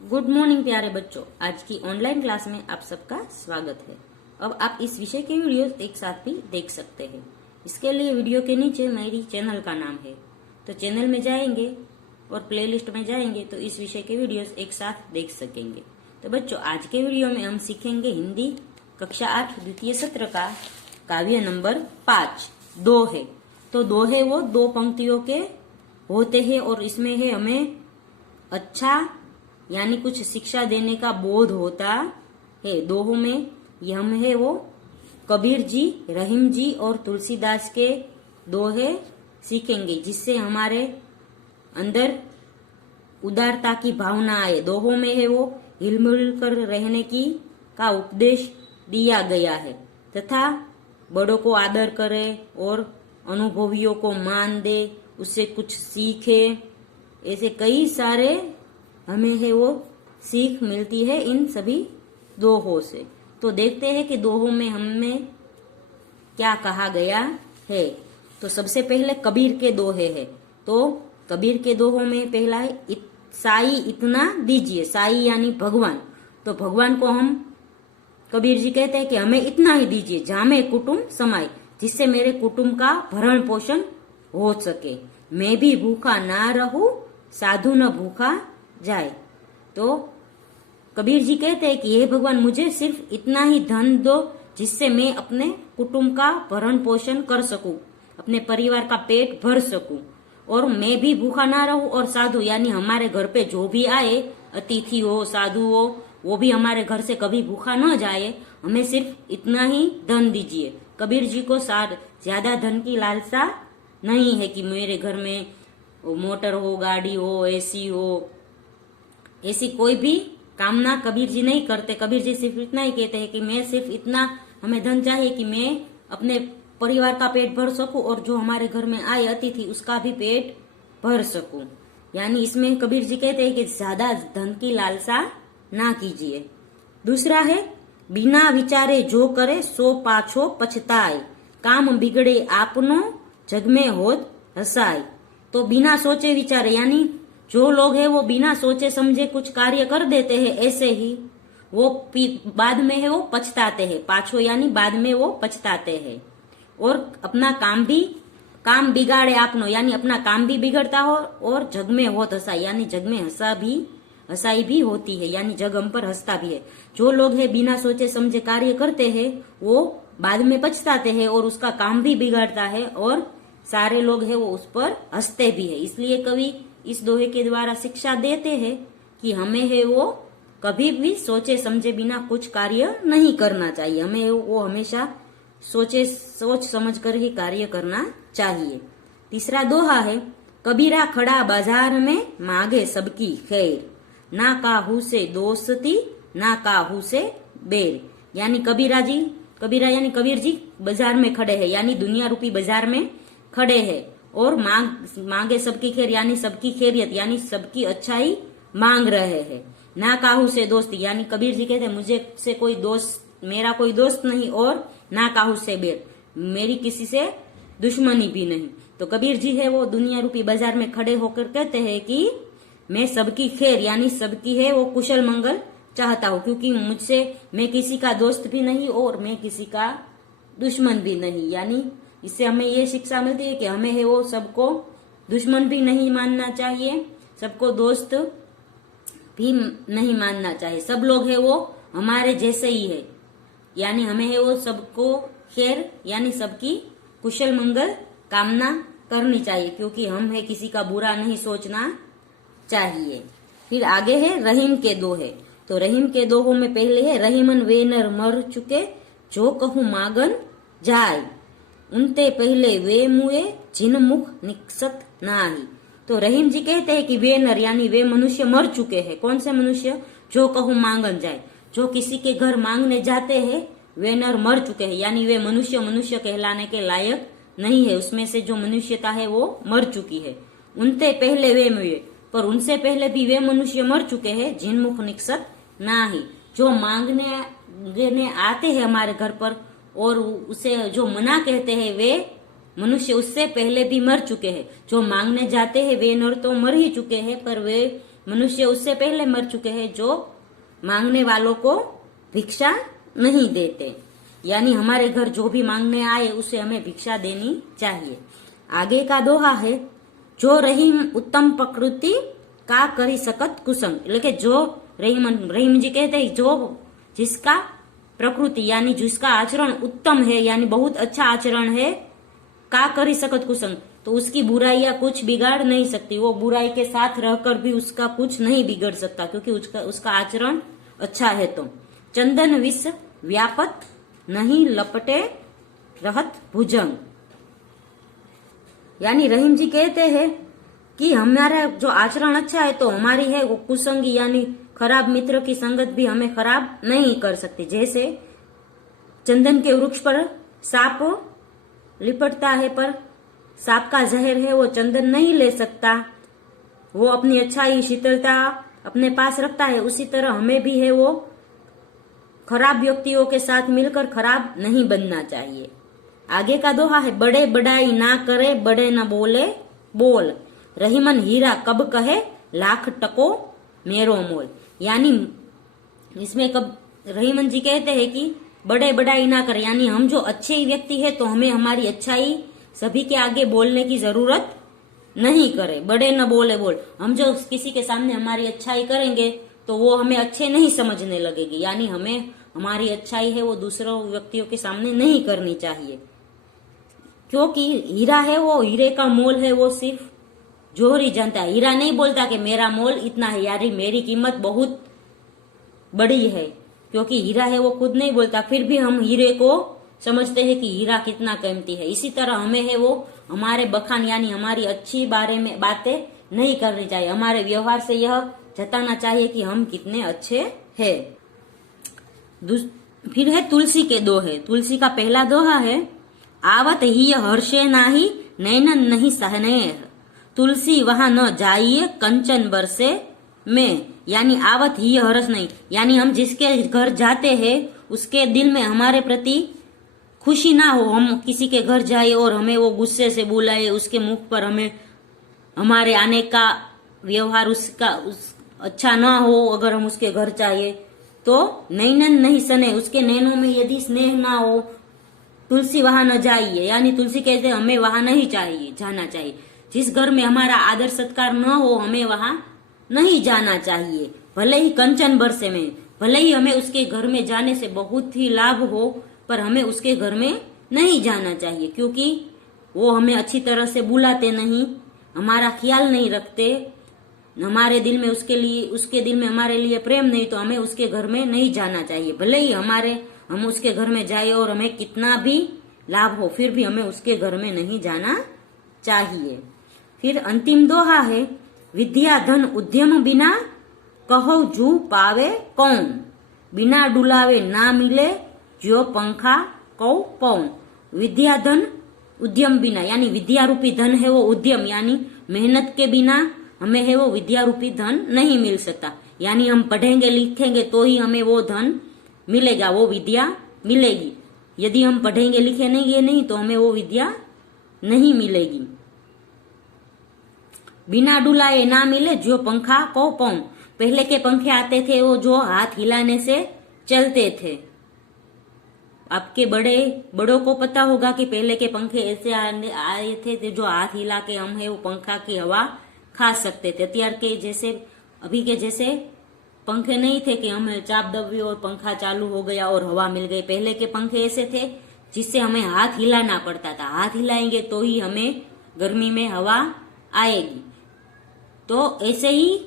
Good morning प्यारे बच्चों। आज की ऑनलाइन क्लास में आप सबका स्वागत है। अब आप इस विषय के वीडियोस एक साथ भी देख सकते हैं। इसके लिए वीडियो के नीचे मेरी चैनल का नाम है, तो चैनल में जाएंगे और प्लेलिस्ट में जाएंगे तो इस विषय के वीडियोस एक साथ देख सकेंगे। तो बच्चों, आज के वीडियो में हम सीखेंगे हिंदी कक्षा 8 द्वितीय सत्र का काव्य नंबर 5 दोहे। तो दोहे वो दो पंक्तियों के होते हैं और इसमें है हमें अच्छा यानी कुछ शिक्षा देने का बोध होता है। दोहों में हम है वो कबीर जी, रहीम जी और तुलसीदास के दोहे सीखेंगे, जिससे हमारे अंदर उदारता की भावना आए। दोहों में है वो हिलमिल कर रहने की का उपदेश दिया गया है तथा बड़ों को आदर करे और अनुभवियों को मान दे, उससे कुछ सीखे। ऐसे कई सारे हमें है वो सीख मिलती है इन सभी दोहों से। तो देखते हैं कि दोहों में हमें क्या कहा गया है। तो सबसे पहले कबीर के दोहे है। तो कबीर के दोहों में पहला है साई इतना दीजिए। साई यानी भगवान। तो भगवान को हम कबीर जी कहते हैं कि हमें इतना ही दीजिए, जामे कुटुंब समाए, जिससे मेरे कुटुंब का भरण पोषण हो सके। मैं भी भूखा ना रहूं, साधु न भूखा जाए। तो कबीर जी कहते हैं कि हे भगवान, मुझे सिर्फ इतना ही धन दो जिससे मैं अपने कुटुंब का भरण पोषण कर सकूं, अपने परिवार का पेट भर सकूं, और मैं भी भूखा ना रहूं, और साधु यानी हमारे घर पे जो भी आए, अतिथि हो साधु हो, वो भी हमारे घर से कभी भूखा न जाए। हमें सिर्फ इतना ही धन दीजिए। कबीर जी को ज्यादा धन की लालसा नहीं है कि मेरे घर में मोटर हो, गाड़ी हो, एसी हो, ऐसी कोई भी कामना कबीर जी नहीं करते। कबीर जी सिर्फ इतना ही कहते हैं कि मैं सिर्फ इतना, हमें धन चाहिए कि मैं अपने परिवार का पेट भर सकूं और जो हमारे घर में आए अतिथि उसका भी पेट भर सकूं। यानी इसमें कबीर जी कहते हैं कि ज्यादा धन की लालसा ना कीजिए। दूसरा है बिना विचारे जो करे सो पाछो पछताए, काम बिगड़े आपनो जग में होत हसाए। तो बिना सोचे विचारे यानी जो लोग हैं वो बिना सोचे समझे कुछ कार्य कर देते हैं, ऐसे ही वो बाद में है वो पछताते हैं। पाछो यानी बाद में वो पछताते हैं। और अपना काम बिगाड़े आपनो यानी अपना काम भी बिगड़ता हो, और जग में होत हसाई यानी जग में हसाई भी होती है, यानी जग हम पर हंसता भी है। जो लोग है बिना सोचे समझे कार्य करते हैं वो बाद में पछताते हैं और उसका काम भी बिगड़ता है और सारे लोग है वो उस पर हंसते भी है। इसलिए कवि इस दोहे के द्वारा शिक्षा देते हैं कि हमें है वो कभी भी सोचे समझे बिना कुछ कार्य नहीं करना चाहिए। हमें वो हमेशा सोच समझ कर ही कार्य करना चाहिए। तीसरा दोहा है कबीरा खड़ा बाजार में मांगे सबकी खैर, ना काहू से दोस्ती ना काहू से बैर। यानी कबीरा यानी कबीर जी बाजार में खड़े हैं, यानी दुनिया रूपी बाजार में खड़े हैं और मांगे सबकी खैर यानी सबकी खैरियत यानी सबकी अच्छाई मांग रहे हैं। ना काहू से दोस्ती यानी कबीर जी कहते हैं मुझे से कोई दोस्त, मेरा कोई दोस्त नहीं, और ना काहू से बैर, मेरी किसी से दुश्मनी भी नहीं। तो कबीर जी है वो दुनिया रूपी बाजार में खड़े होकर कहते हैं कि मैं सबकी खैर यानी सबकी है वो कुशल मंगल चाहता हूँ, क्योंकि मुझसे मैं किसी का दोस्त भी नहीं और मैं किसी का दुश्मन भी नहीं। यानी इससे हमें ये शिक्षा मिलती है कि हमें है वो सबको दुश्मन भी नहीं मानना चाहिए, सबको दोस्त भी नहीं मानना चाहिए। सब लोग है वो हमारे जैसे ही है, यानी हमें है वो सबको खैर यानी सबकी कुशल मंगल कामना करनी चाहिए, क्योंकि हम है किसी का बुरा नहीं सोचना चाहिए। फिर आगे है रहीम के दोहे। तो रहीम के दोहों में पहले है रहीमन वेनर मर चुके, जो कहूं मागन जाए, उनते पहले वे मुए जिन मुख निकसत नाही। तो रहीम जी कहते हैं कि वे नर यानी वे मनुष्य मर चुके हैं। कौन से मनुष्य? जो कहूं मांगन जाए, जो किसी के घर मांगने जाते हैं वे नर मर चुके हैं, यानी वे मनुष्य कहलाने के लायक नहीं है। उसमें से जो मनुष्यता है वो मर चुकी है। उनते पहले वे मुए, पर उनसे पहले भी वे मनुष्य मर चुके हैं जिन मुख निकसत नाही, जो मांगने आते हैं हमारे घर पर और उसे जो मना कहते हैं वे मनुष्य उससे पहले भी मर चुके हैं। जो मांगने जाते हैं वे नर तो मर ही चुके हैं, पर वे मनुष्य उससे पहले मर चुके हैं जो मांगने वालों को भिक्षा नहीं देते। यानी हमारे घर जो भी मांगने आए उसे हमें भिक्षा देनी चाहिए। आगे का दोहा है, जो रहीम उत्तम प्रकृति का करी सकत कुसंग। એટલે કે जो रहीम जी कहते हैं जो जिसका प्रकृति यानी जिसका आचरण उत्तम है यानी बहुत अच्छा आचरण है, का करी सकत कुसंग, तो उसकी बुराइयां कुछ बिगाड़ नहीं सकती। वो बुराई के साथ रहकर भी उसका कुछ नहीं बिगड़ सकता क्योंकि उसका आचरण अच्छा है। तो चंदन विष व्यापत नहीं लपटे रहत भुजंग। यानी रहीम जी कहते हैं कि हमारा जो आचरण अच्छा है तो हमारी है वो कुसंगी यानी खराब मित्र की संगत भी हमें खराब नहीं कर सकती। जैसे चंदन के वृक्ष पर सांप लिपटता है पर सांप का जहर है वो चंदन नहीं ले सकता, वो अपनी अच्छाई शीतलता अपने पास रखता है। उसी तरह हमें भी है वो खराब व्यक्तियों के साथ मिलकर खराब नहीं बनना चाहिए। आगे का दोहा है, बड़े बड़ाई ना करे बड़े न बोले बोल, रहीमन हीरा कब कहे लाख टको मेरो मोल। यानी इसमें कब रहीमन जी कहते हैं कि बड़े बड़ाई ना करे, यानी हम जो अच्छे व्यक्ति है तो हमें हमारी अच्छाई सभी के आगे बोलने की जरूरत नहीं करे। बड़े न बोले बोल, हम जो किसी के सामने हमारी अच्छाई करेंगे तो वो हमें अच्छे नहीं समझने लगेगी। यानी हमें हमारी अच्छाई है वो दूसरों व्यक्तियों के सामने नहीं करनी चाहिए, क्योंकि हीरा है वो हीरे का मोल है वो सिर्फ जोहर ही जानता है। हीरा नहीं बोलता कि मेरा मोल इतना है, यानी मेरी कीमत बहुत बड़ी है, क्योंकि हीरा है वो खुद नहीं बोलता, फिर भी हम हीरे को समझते हैं कि हीरा कितना कीमती है। इसी तरह हमें है वो हमारे बखान यानी हमारी अच्छी बारे में बातें नहीं करनी चाहिए। हमारे व्यवहार से यह जताना चाहिए कि हम कितने अच्छे हैं। फिर है तुलसी के दोहे। तुलसी का पहला दोहा है, आवत ही हर्षे नाही नैनन नहीं सहने, तुलसी वहां न जाइए कंचन बरसे में। यानी आवत ही हर्ष नहीं, यानी हम जिसके घर जाते हैं उसके दिल में हमारे प्रति खुशी ना हो। हम किसी के घर जाए और हमें वो गुस्से से बुलाए, उसके मुख पर हमें हमारे आने का व्यवहार अच्छा ना हो, अगर हम उसके घर जाए तो नैनन नहीं सने, उसके नैनों में यदि स्नेह ना हो, तुलसी वहां न जाइए। यानी तुलसी कहते हमें वहां नहीं चाहिए जाना चाहिए। जिस घर में हमारा आदर सत्कार न हो हमें वहां नहीं जाना चाहिए। भले ही कंचन बरसे में, भले ही हमें उसके घर में जाने से बहुत ही लाभ हो, पर हमें उसके घर में नहीं जाना चाहिए, क्योंकि वो हमें अच्छी तरह से बुलाते नहीं, हमारा ख्याल नहीं रखते, हमारे दिल में उसके दिल में हमारे लिए प्रेम नहीं, तो हमें उसके घर में नहीं जाना चाहिए। भले ही हम उसके घर में जाए और हमें कितना भी लाभ हो, फिर भी हमें उसके घर में नहीं जाना चाहिए। फिर अंतिम दोहा है, विद्या धन उद्यम बिना कहो जू पावे कौन, बिना डुलावे ना मिले जो पंखा कौ पौन। विद्या धन उद्यम बिना, यानी विद्या रूपी धन है वो उद्यम यानी मेहनत के बिना हमें है वो विद्या रूपी धन नहीं मिल सकता। यानी हम पढ़ेंगे लिखेंगे तो ही हमें वो धन मिलेगा, वो विद्या मिलेगी। यदि हम पढ़ेंगे लिखेंगे नहीं तो हमें वो विद्या नहीं मिलेगी। बिना डुलाए ना मिले जो पंखा को पौन। पहले के पंखे आते थे वो जो हाथ हिलाने से चलते थे। आपके बड़ों को पता होगा कि पहले के पंखे ऐसे आए थे जो हाथ हिला के हम है वो पंखा की हवा खा सकते थे। त्यार के जैसे अभी के जैसे पंखे नहीं थे कि हमें चाप दबी और पंखा चालू हो गया और हवा मिल गई। पहले के पंखे ऐसे थे जिससे हमें हाथ हिलाना पड़ता था, हाथ हिलाएंगे तो ही हमें गर्मी में हवा आएगी। तो ऐसे ही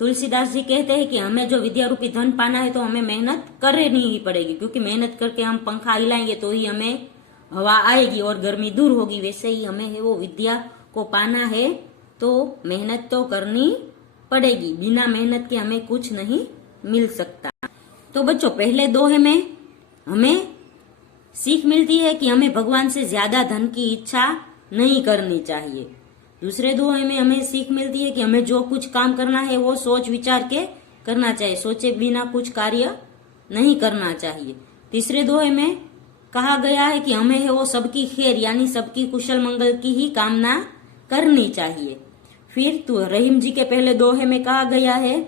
तुलसीदास जी कहते हैं कि हमें जो विद्या रूपी धन पाना है तो हमें मेहनत करनी ही पड़ेगी, क्योंकि मेहनत करके हम पंखा हिलाएंगे तो ही हमें हवा आएगी और गर्मी दूर होगी। वैसे ही हमें है वो विद्या को पाना है तो मेहनत तो करनी पड़ेगी, बिना मेहनत के हमें कुछ नहीं मिल सकता। तो बच्चों, पहले दोहे में हमें सीख मिलती है कि हमें भगवान से ज्यादा धन की इच्छा नहीं करनी चाहिए। दूसरे दोहे में हमें सीख मिलती है कि हमें जो कुछ काम करना है वो सोच विचार के करना चाहिए, सोचे बिना कुछ कार्य नहीं करना चाहिए। तीसरे दोहे में कहा गया है कि हमें है वो सबकी खैर यानी सबकी कुशल मंगल की ही कामना करनी चाहिए। फिर तो रहीम जी के पहले दोहे में कहा गया है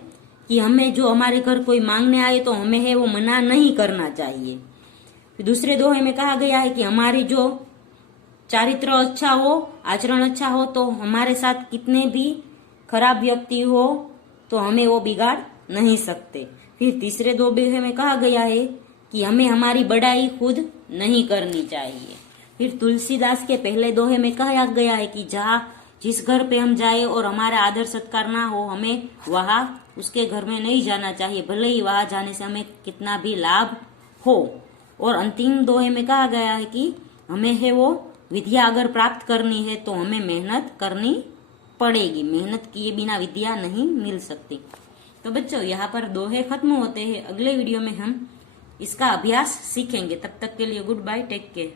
कि हमें जो हमारे घर कोई मांगने आए तो हमें है वो मना नहीं करना चाहिए। फिर दूसरे दोहे में कहा गया है कि हमारी जो चारित्र अच्छा हो, आचरण अच्छा हो, तो हमारे साथ कितने भी खराब व्यक्ति हो तो हमें वो बिगाड़ नहीं सकते। फिर तीसरे दोहे में कहा गया है कि हमें हमारी बड़ाई खुद नहीं करनी चाहिए। फिर तुलसीदास के पहले दोहे में कहा गया है कि जहाँ जिस घर पे हम जाए और हमारा आदर सत्कार ना हो, हमें वहां उसके घर में नहीं जाना चाहिए, भले ही वहां जाने से हमें कितना भी लाभ हो। और अंतिम दोहे में कहा गया है कि हमें है वो विद्या अगर प्राप्त करनी है तो हमें मेहनत करनी पड़ेगी, मेहनत किए बिना विद्या नहीं मिल सकती। तो बच्चों यहाँ पर दोहे खत्म होते हैं। अगले वीडियो में हम इसका अभ्यास सीखेंगे। तब तक के लिए गुड बाय, टेक केयर।